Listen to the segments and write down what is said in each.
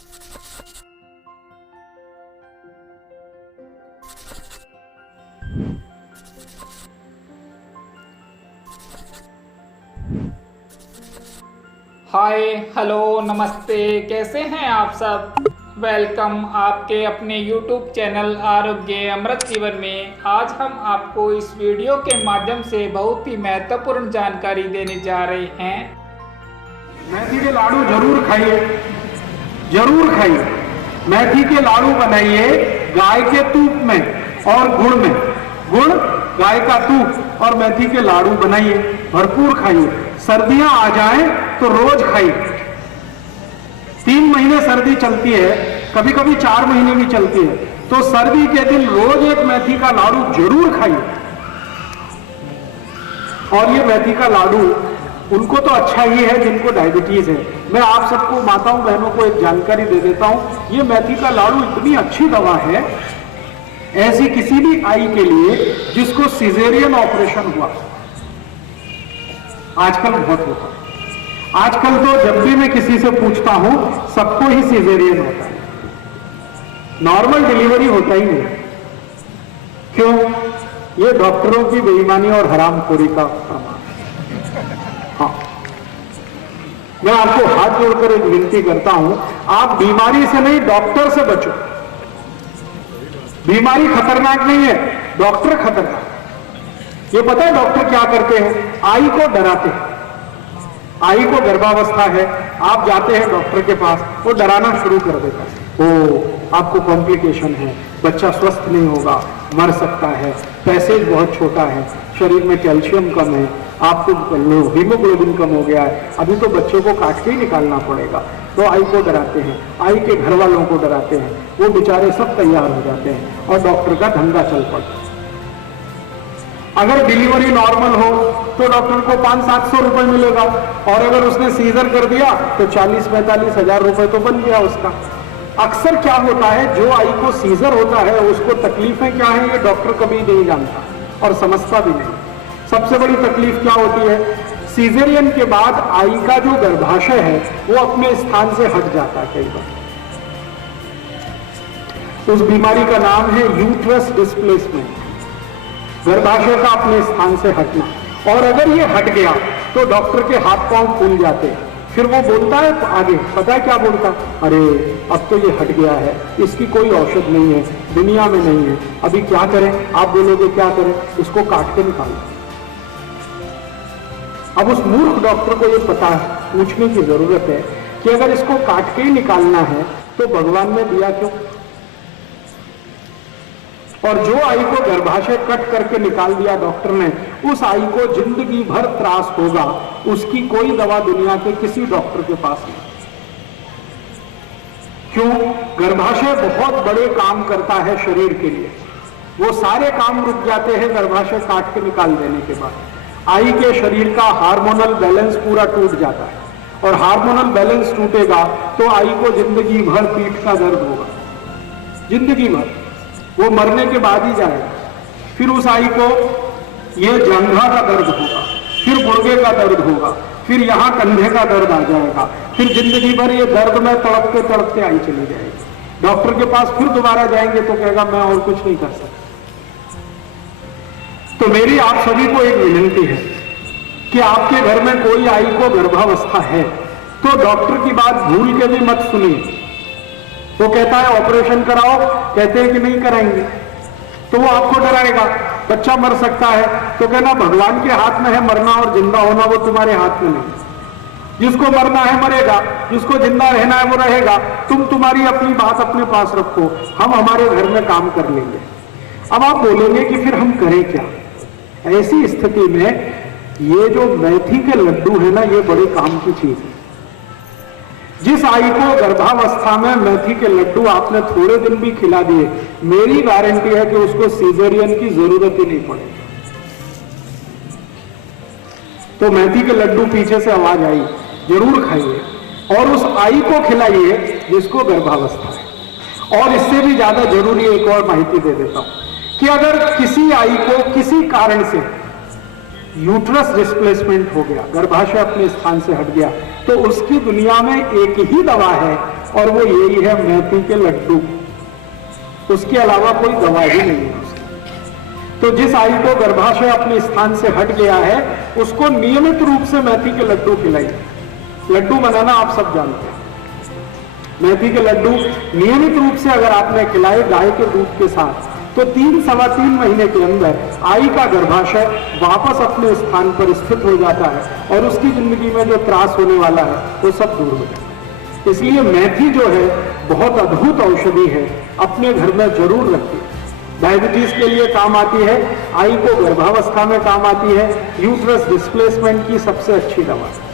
Hi hello नमस्ते, कैसे हैं आप सब। वेलकम आपके अपने YouTube चैनल आरोग्य अमृत जीवन में। आज हम आपको इस वीडियो के माध्यम से बहुत ही महत्वपूर्ण जानकारी देने जा रहे हैं। मेथी के लाडू जरूर खाइए, जरूर खाइए। मेथी के लाडू बनाइए गाय के तूप में और गुड़ में। गुड़, गाय का तूप और मेथी के लाडू बनाइए, भरपूर खाइए। सर्दियां आ जाएं तो रोज खाइए। 3 महीने सर्दी चलती है, कभी कभी 4 महीने भी चलती है, तो सर्दी के दिन रोज एक मेथी का लाडू जरूर खाइए। और ये मेथी का लाडू उनको तो अच्छा ही है जिनको डायबिटीज है। मैं आप सबको, माताओं बहनों को एक जानकारी दे देता हूं। ये मेथी का लाडू इतनी अच्छी दवा है, ऐसी किसी भी आई के लिए जिसको सिजेरियन ऑपरेशन हुआ, आजकल बहुत होता है। आजकल तो जब भी मैं किसी से पूछता हूं, सबको ही सिजेरियन होता है, नॉर्मल डिलीवरी होता ही नहीं। क्यों? ये डॉक्टरों की बेईमानी और हरामखोरी का प्रमाण। हाँ, मैं आपको हाथ जोड़कर एक विनती करता हूं, आप बीमारी से नहीं, डॉक्टर से बचो। बीमारी खतरनाक नहीं है, डॉक्टर खतरनाक। ये पता है डॉक्टर क्या करते हैं? आई को डराते हैं। आई को गर्भावस्था है, आप जाते हैं डॉक्टर के पास, वो डराना शुरू कर देता है। ओ, आपको कॉम्प्लिकेशन है, बच्चा स्वस्थ नहीं होगा, मर सकता है, पैसेज बहुत छोटा है, शरीर में कैल्शियम कम है, आपको हीमोग्लोबिन कम हो गया है, अभी तो बच्चे को काट के ही निकालना पड़ेगा। तो आई को डराते हैं, आई के घर वालों को डराते हैं, वो बेचारे सब तैयार हो जाते हैं और डॉक्टर का धंधा चल पड़ता है। अगर डिलीवरी नॉर्मल हो तो डॉक्टर को 500-700 रुपए मिलेगा, और अगर उसने सीजर कर दिया तो 40-45 हजार रुपए तो बन गया उसका। अक्सर क्या होता है, जो आई को सीजर होता है उसको तकलीफें क्या है ये डॉक्टर कभी नहीं जानता और समझता भी नहीं। सबसे बड़ी तकलीफ क्या होती है? सीजरियन के बाद आई का जो गर्भाशय है वो अपने स्थान से हट जाता है कई बार। उस बीमारी का नाम है यूट्रस डिस्प्लेसमेंट, गर्भाशय का अपने स्थान से हटना। और अगर ये हट गया तो डॉक्टर के हाथ पांव फूल जाते हैं। फिर वो बोलता है आगे, पता है क्या बोलता? अरे अब तो ये हट गया है, इसकी कोई औषध नहीं है, दुनिया में नहीं है, अभी क्या करें? आप बोलोगे क्या करें? इसको काट के निकालो। अब उस मूर्ख डॉक्टर को ये पता पूछने की जरूरत है कि अगर इसको काट के ही निकालना है तो भगवान ने दिया क्यों? और जो आई को गर्भाशय कट करके निकाल दिया डॉक्टर ने, उस आई को जिंदगी भर त्रास होगा, उसकी कोई दवा दुनिया के किसी डॉक्टर के पास नहीं। क्यों? गर्भाशय बहुत बड़े काम करता है शरीर के लिए, वो सारे काम रुक जाते हैं गर्भाशय काट के निकाल देने के बाद। आई के शरीर का हार्मोनल बैलेंस पूरा टूट जाता है, और हार्मोनल बैलेंस टूटेगा तो आई को जिंदगी भर पीठ का दर्द होगा, जिंदगी भर। वो मरने के बाद ही जाएगा। फिर उस आई को ये जंघा का दर्द होगा, फिर गुर्गे का दर्द होगा, फिर यहाँ कंधे का दर्द आ जाएगा, फिर जिंदगी भर ये दर्द में तड़पते तड़पते आई चली जाएगी। डॉक्टर के पास फिर दोबारा जाएंगे तो कहेगा मैं और कुछ नहीं कर सकता। तो मेरी आप सभी को एक विनती है कि आपके घर में कोई आई को गर्भावस्था है तो डॉक्टर की बात भूल के भी मत सुनिए। वो कहता है ऑपरेशन कराओ, कहते हैं कि नहीं कराएंगे, तो वो आपको डराएगा, बच्चा मर सकता है, तो कहना भगवान के हाथ में है मरना और जिंदा होना, वो तुम्हारे हाथ में नहीं। जिसको मरना है मरेगा, जिसको जिंदा रहना है वो रहेगा। तुम तुम्हारी अपनी बात अपने पास रखो, हम हमारे घर में काम कर लेंगे। अब आप बोलेंगे कि फिर हम करें क्या? ऐसी स्थिति में ये जो मेथी के लड्डू है ना, ये बड़े काम की चीज है। जिस आई को गर्भावस्था में मेथी के लड्डू आपने थोड़े दिन भी खिला दिए, मेरी गारंटी है कि उसको सीजरियन की जरूरत ही नहीं पड़ेगी। तो मेथी के लड्डू पीछे से आवाज आई, जरूर खाइए और उस आई को खिलाइए जिसको गर्भावस्था है। और इससे भी ज्यादा जरूरी एक और माहिती दे देता हूं कि अगर किसी आई को किसी कारण से यूट्रस डिस्प्लेसमेंट हो गया, गर्भाशय अपने स्थान से हट गया, तो उसकी दुनिया में एक ही दवा है और वो यही है मेथी के लड्डू। उसके अलावा कोई दवा ही नहीं है उसकी। तो जिस आई को गर्भाशय अपने स्थान से हट गया है उसको नियमित रूप से मेथी के लड्डू खिलाइए। लड्डू बनाना आप सब जानते हैं। मेथी के लड्डू नियमित रूप से अगर आपने खिलाए गाय के दूध के साथ तो 3-3.25 महीने के अंदर आई का गर्भाशय वापस अपने स्थान पर स्थित हो जाता है और उसकी जिंदगी में जो त्रास होने वाला है वो सब दूर हो जाता है। इसलिए मेथी जो है बहुत अद्भुत औषधि है, अपने घर में जरूर रखिए। डायबिटीज के लिए काम आती है, आई को गर्भावस्था में काम आती है, यूट्रस डिस्प्लेसमेंट की सबसे अच्छी दवा है।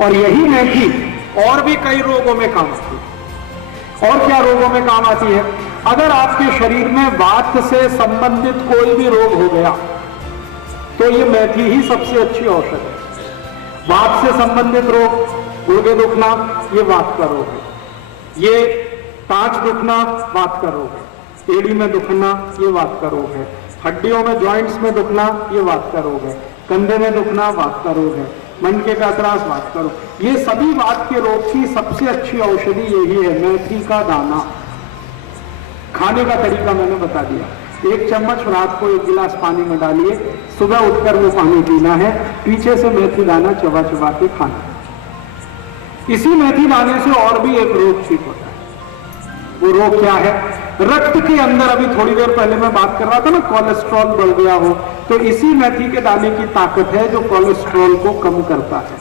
और यही मेथी और भी कई रोगों में काम आती है। और क्या रोगों में काम आती है? अगर आपके शरीर में वात से संबंधित कोई भी रोग हो गया तो ये मेथी ही सबसे अच्छी औषध है। वात से संबंधित रोग, गुर्दे दुखना, ये वात का रोग है। ये पांच दुखना वात का रोग है। एड़ी में दुखना ये वात का रोग है। हड्डियों में जॉइंट्स में दुखना ये वात का रोग है। कंधे में दुखना वात का रोग है। मनके का त्रास वात का रोग। ये सभी वात के रोग की सबसे अच्छी औषधि यही है, मेथी का दाना। खाने का तरीका मैंने बता दिया। 1 चम्मच रात को 1 गिलास पानी में डालिए, सुबह उठकर वो पानी पीना है, पीछे से मेथी दाना चबा चबा के खाना। इसी मेथी दाने से और भी एक रोग ठीक होता है। वो रोग क्या है? रक्त के अंदर, अभी थोड़ी देर पहले मैं बात कर रहा था ना, कोलेस्ट्रॉल बढ़ गया हो, तो इसी मेथी के दाने की ताकत है जो कोलेस्ट्रॉल को कम करता है।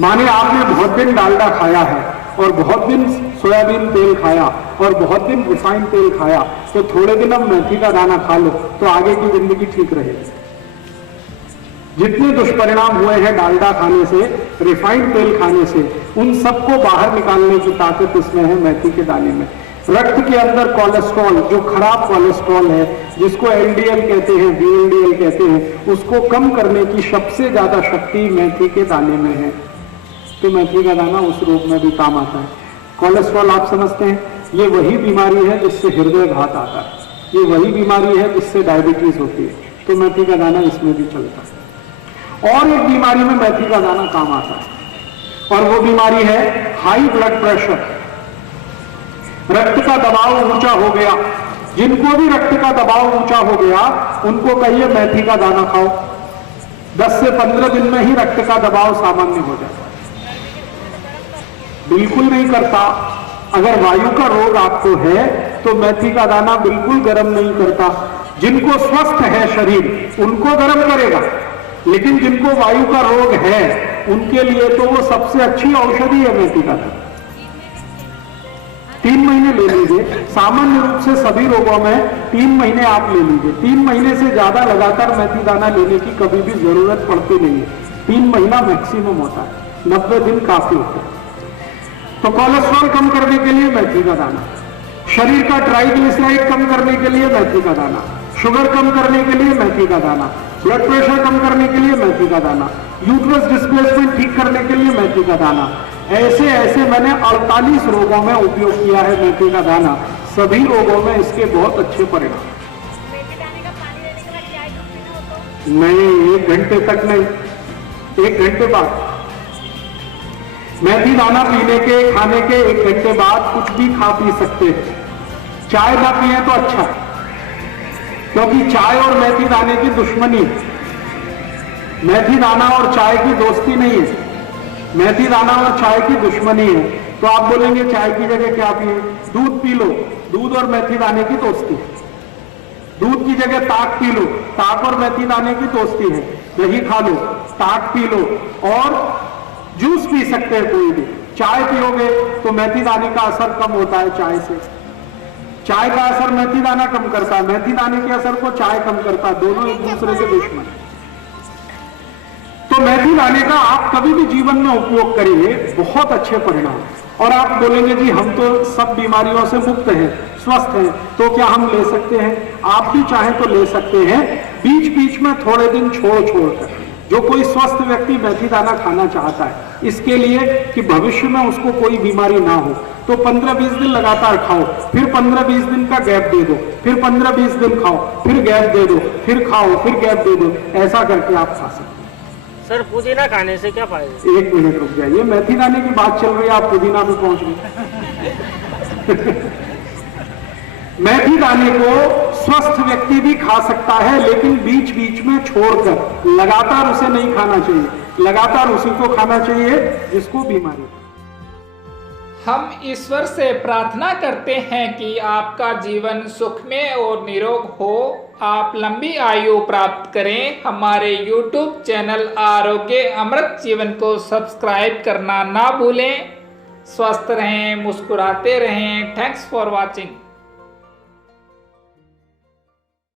माने आपने बहुत दिन डालडा खाया है और बहुत दिन सोयाबीन तेल खाया और बहुत दिन रिफाइंड तेल खाया, तो थोड़े दिन अब मेथी का दाना खा लो तो आगे की जिंदगी ठीक रहेगी। जितने दुष्परिणाम हुए हैं डालडा खाने से, रिफाइंड तेल खाने से, उन सबको बाहर निकालने की ताकत इसमें है मेथी के दाने में। रक्त के अंदर कोलेस्ट्रॉल, जो खराब कोलेस्ट्रॉल है, जिसको एलडीएल कहते हैं, वीएलडीएल कहते हैं, उसको कम करने की सबसे ज्यादा शक्ति मेथी के दाने में है। तो मेथी का दाना उस रोग में भी काम आता है। कोलेस्ट्रॉल आप समझते हैं, ये वही बीमारी है जिससे हृदय घात आता है, ये वही बीमारी है जिससे डायबिटीज होती है, तो मेथी का दाना इसमें भी चलता है। और एक बीमारी में मेथी का दाना काम आता है और वो बीमारी है हाई ब्लड प्रेशर। रक्त का दबाव ऊंचा हो गया, जिनको भी रक्त का दबाव ऊंचा हो गया उनको कहिए मेथी का दाना खाओ, 10 से 15 दिन में ही रक्त का दबाव सामान्य हो जाता है। बिल्कुल नहीं करता। अगर वायु का रोग आपको है तो मेथी का दाना बिल्कुल गर्म नहीं करता। जिनको स्वस्थ है शरीर उनको गर्म करेगा, लेकिन जिनको वायु का रोग है उनके लिए तो वो सबसे अच्छी औषधि है मेथी का दाना। 3 महीने ले लीजिए, सामान्य रूप से सभी रोगों में 3 महीने आप ले लीजिए। 3 महीने से ज्यादा लगातार मेथी दाना लेने की कभी भी जरूरत पड़ती नहीं है। 3 महीना मैक्सिमम होता है, 90 दिन काफी होता है। तो कोलेस्ट्रॉल कम करने के लिए मेथी का दाना, शरीर का ट्राइग्लिसराइड कम करने के लिए मेथी का दाना, शुगर कम करने के लिए मेथी का दाना, ब्लड प्रेशर कम करने के लिए मेथी का दाना, यूट्रस डिस्प्लेसमेंट ठीक करने के लिए मेथी का दाना। ऐसे ऐसे मैंने 48 रोगों में उपयोग किया है मेथी का दाना। सभी रोगों में इसके बहुत अच्छे परिणाम। मेथी दाने का पानी लेने के बाद चाय दूध पीना हो तो? नहीं, 1 घंटे तक नहीं, 1 घंटे बाद। मेथी दाना पीने के, खाने के 1 घंटे बाद कुछ भी खा पी सकते हैं। चाय ना पिए तो अच्छा, क्योंकि चाय और मेथी दाने की दुश्मनी है। मेथी दाना और चाय की दोस्ती नहीं है, मेथी दाना और चाय की दुश्मनी है। तो आप बोलेंगे चाय की जगह क्या पिए? दूध पी लो, दूध और मेथी दाने की दोस्ती है। दूध की जगह ताक पी लो, ताक और मेथी दाने की दोस्ती है। दही खा लो, ताक पी लो, और जूस पी सकते हैं कोई भी। चाय पियोगे तो मेथी दाने का असर कम होता है चाय से। चाय का असर मेथी दाना कम करता है, मेथी दाने के असर को चाय कम करता है। दोनों एक दूसरे के दुश्मन है। तो मेथी दाने का आप कभी भी जीवन में उपयोग करिए, बहुत अच्छे परिणाम। और आप बोलेंगे जी हम तो सब बीमारियों से मुक्त हैं, स्वस्थ हैं, तो क्या हम ले सकते हैं? आप भी चाहें तो ले सकते हैं, बीच बीच में थोड़े दिन छोड़ कर। जो कोई स्वस्थ व्यक्ति मेथी दाना खाना चाहता है, इसके लिए कि भविष्य में उसको कोई बीमारी ना हो, तो 15-20 दिन लगातार खाओ, फिर 15-20 दिन का गैप दे दो, फिर 15-20 दिन खाओ, फिर गैप दे दो, फिर खाओ, फिर गैप दे दो। ऐसा करके आप खा सकते हैं। सर पुदीना खाने से क्या फायदा? एक मिनट रुक जाइए, मेथी दाने की बात चल रही है, आप पुदीना में पहुंच गए। मेथी दाने को स्वस्थ व्यक्ति भी खा सकता है, लेकिन बीच बीच में छोड़कर, लगातार उसे नहीं खाना चाहिए। लगातार उसी को खाना चाहिए जिसको बीमारी है। हम ईश्वर से प्रार्थना करते हैं कि आपका जीवन सुखमय और निरोग हो, आप लंबी आयु प्राप्त करें। हमारे YouTube चैनल आरोग्य अमृत जीवन को सब्सक्राइब करना ना भूलें। स्वस्थ रहें, मुस्कुराते रहें। Thanks for watching.